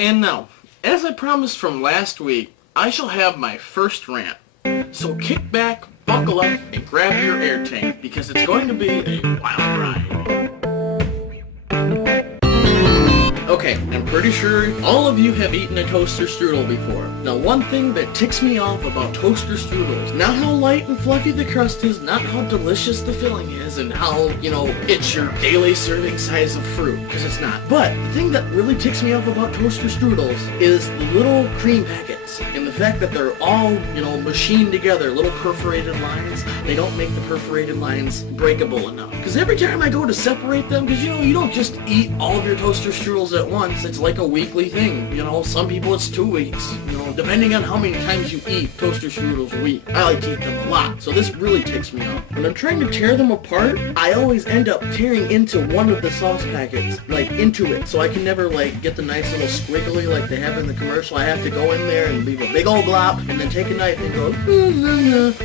And now, as I promised from last week, I shall have my first rant. So kick back, buckle up, and grab your air tank, because it's going to be a wild ride. Okay, I'm pretty sure all of you have eaten a toaster strudel before. Now, one thing that ticks me off about toaster strudels, not how light and fluffy the crust is, not how delicious the filling is, and how, it's your daily serving size of fruit, because it's not. But the thing that really ticks me off about toaster strudels is the little cream packets, and the fact that they're all, machined together, little perforated lines. They don't make the perforated lines breakable enough. Because every time I go to separate them, because, you don't just eat all of your toaster strudels at once. It's like a weekly thing. Some people it's 2 weeks. Depending on how many times you eat toaster strudels a week. I like to eat them a lot, so this really ticks me off. When I'm trying to tear them apart, I always end up tearing into one of the sauce packets, into it, so I can never, get the nice little squiggly like they have in the commercial. I have to go in there and leave a big old glop, and then take a knife and go,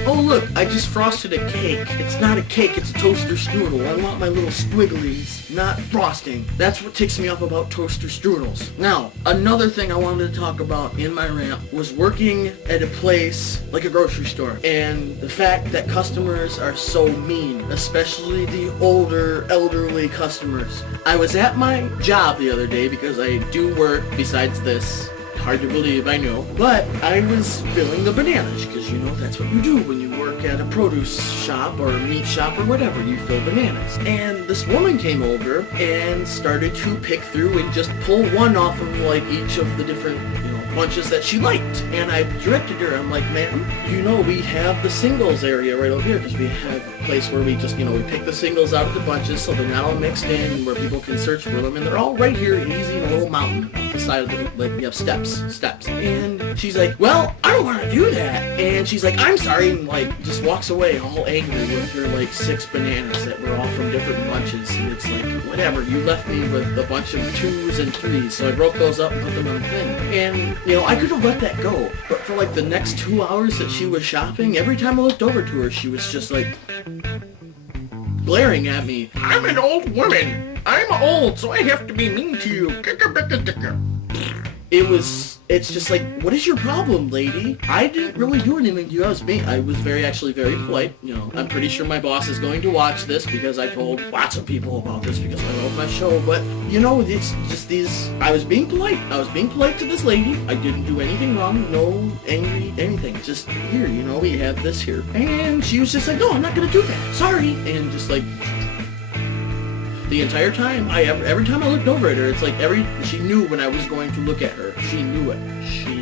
oh look, I just frosted a cake. It's not a cake, it's a toaster strudel. I want my little squigglies, not frosting. That's what ticks me off about toaster strudels. Now, another thing I wanted to talk about in my rant was working at a place like a grocery store, and the fact that customers are so mean, especially the older, elderly customers. I was at my job the other day because I do work besides this. Hard to believe, I know. But I was filling the bananas, because that's what you do when you work at a produce shop or a meat shop or whatever. You fill bananas. And this woman came over and started to pick through and just pull one off of each of the different bunches that she liked. And I directed her, I'm like, ma'am, we have the singles area right over here, because we have a place where we just, we pick the singles out of the bunches so they're not all mixed in, where people can search for them, and they're all right here, easy in a little mountain off the side of the, you have steps. And she's like, well, I don't want to do that. And she's like, I'm sorry, and just walks away all angry with her 6 bananas that were all from different bunches. And it's like, whatever, you left me with a bunch of 2s and 3s, so I broke those up and put them on the thing. And I could have let that go, but for the next 2 hours that she was shopping, every time I looked over to her, she was just glaring at me. I'm an old woman. I'm old, so I have to be mean to you. It's just what is your problem, lady? I didn't really do anything to you. I was actually very polite. I'm pretty sure my boss is going to watch this, because I told lots of people about this because I wrote my show. But, it's just these, I was being polite. I was being polite to this lady. I didn't do anything wrong. No angry, anything. Just, here, we have this here. And she was just like, no, I'm not going to do that. Sorry. And just the entire time, every time I looked over at her, it's she knew when I was going to look at her. She knew it. She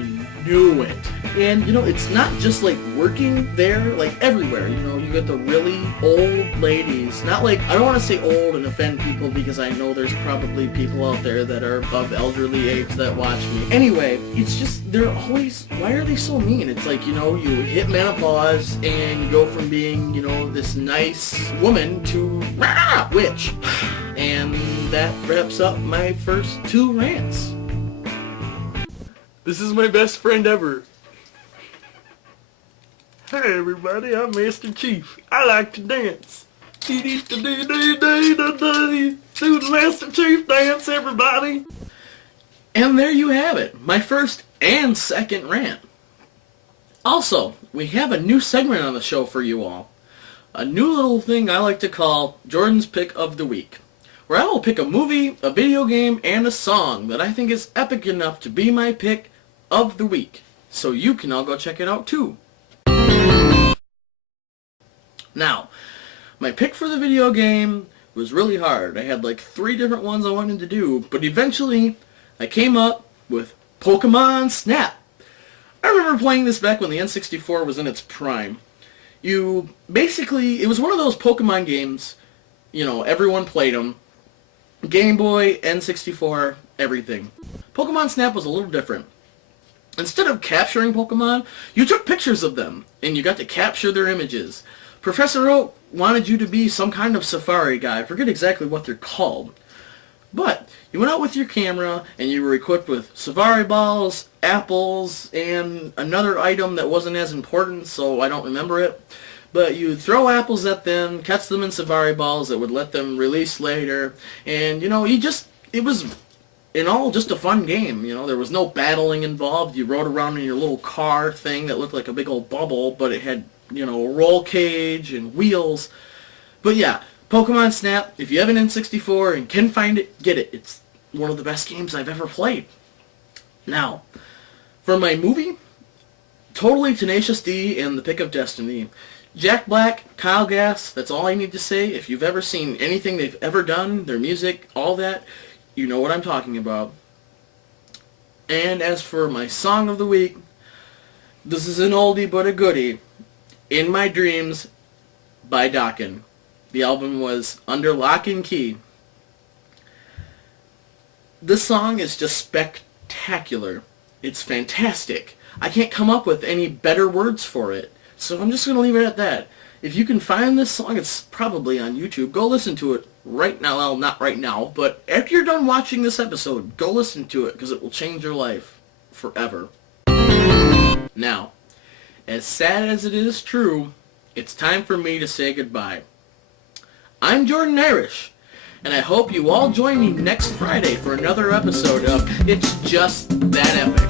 knew it. And, it's not just, working there, everywhere. You get the really old ladies. Not I don't want to say old and offend people, because I know there's probably people out there that are above elderly age that watch me. Anyway, it's just, they're always, why are they so mean? It's you hit menopause, and you go from being, this nice woman to, witch. And that wraps up my first 2 rants. This is my best friend ever. Hi everybody, I'm Master Chief. I like to dance. Do the Master Chief dance, everybody. And there you have it, my first and second rant. Also, we have a new segment on the show for you all. A new little thing I like to call Jordan's Pick of the Week, where I will pick a movie, a video game, and a song that I think is epic enough to be my pick of the week. So you can all go check it out too. Now, my pick for the video game was really hard. I had 3 different ones I wanted to do, but eventually I came up with Pokemon Snap. I remember playing this back when the N64 was in its prime. It was one of those Pokemon games, everyone played them. Game Boy, N64, everything. Pokemon Snap was a little different. Instead of capturing Pokemon, you took pictures of them, and you got to capture their images. Professor Oak wanted you to be some kind of safari guy. I forget exactly what they're called. But you went out with your camera, and you were equipped with safari balls, apples, and another item that wasn't as important, so I don't remember it. But you throw apples at them, catch them in safari balls that would let them release later, and, it was in all, just a fun game. You know, there was no battling involved. You rode around in your little car thing that looked like a big old bubble, but it had, you know, a roll cage and wheels. But yeah, Pokemon Snap, if you have an N64 and can find it, get it. It's one of the best games I've ever played. Now, for my movie, totally Tenacious D and The Pick of Destiny. Jack Black, Kyle Gass, that's all I need to say. If you've ever seen anything they've ever done, their music, all that, you know what I'm talking about. And as for my song of the week, this is an oldie but a goodie. In My Dreams by Dokken. The album was Under Lock and Key. This song is just spectacular. It's fantastic. I can't come up with any better words for it. So I'm just going to leave it at that. If you can find this song, it's probably on YouTube. Go listen to it right now. Well, not right now, but after you're done watching this episode, go listen to it because it will change your life forever. Now, as sad as it is true, it's time for me to say goodbye. I'm Jordan Irish, and I hope you all join me next Friday for another episode of It's Just That Epic.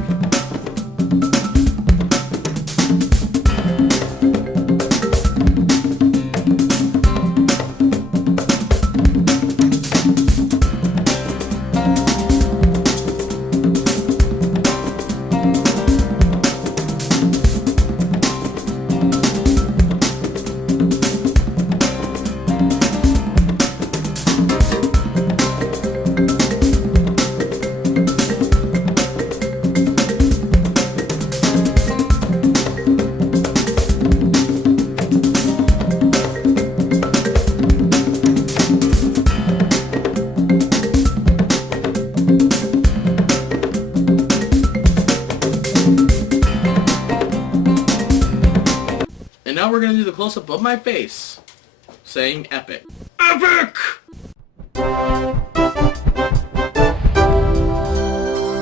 And now we're going to do the close-up of my face, saying epic. Epic!